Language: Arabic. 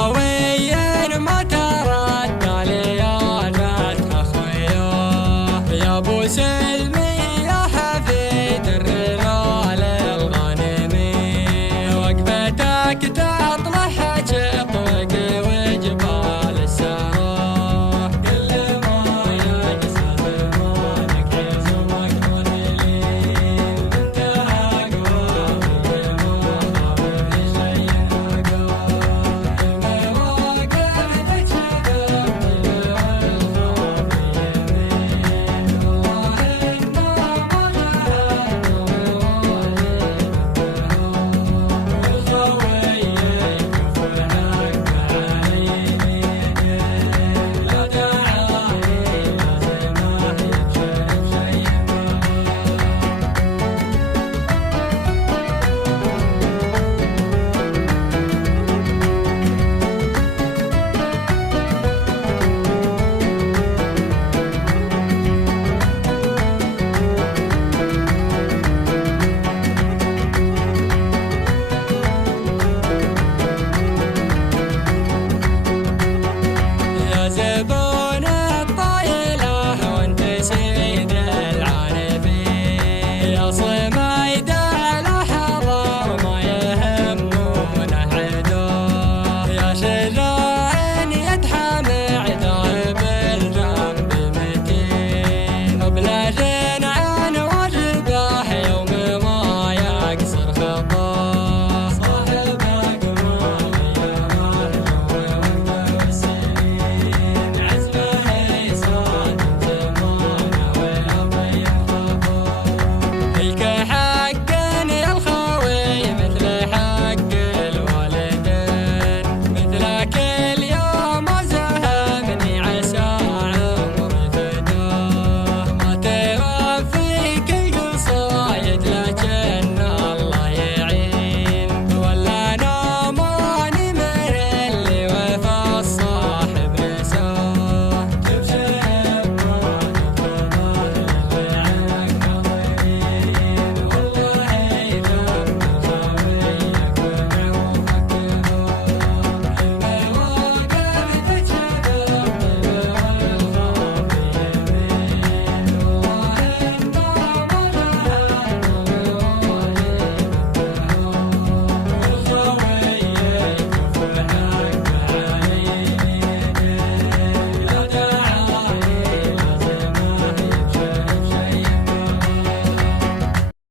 الغاوي ما تردى ليالات أخويا يا أبو سلمي يا حفيد الرجال الغانمين. وقفتك تطلع شطوق وجبال السراح كل ما يقصد مالك يزوق مذلين. انت أقوى في المخاوف شيء زبون الطايلة وانت سيد العارفين. يا صميد الأحضر ما يهمون عدو يا شجاع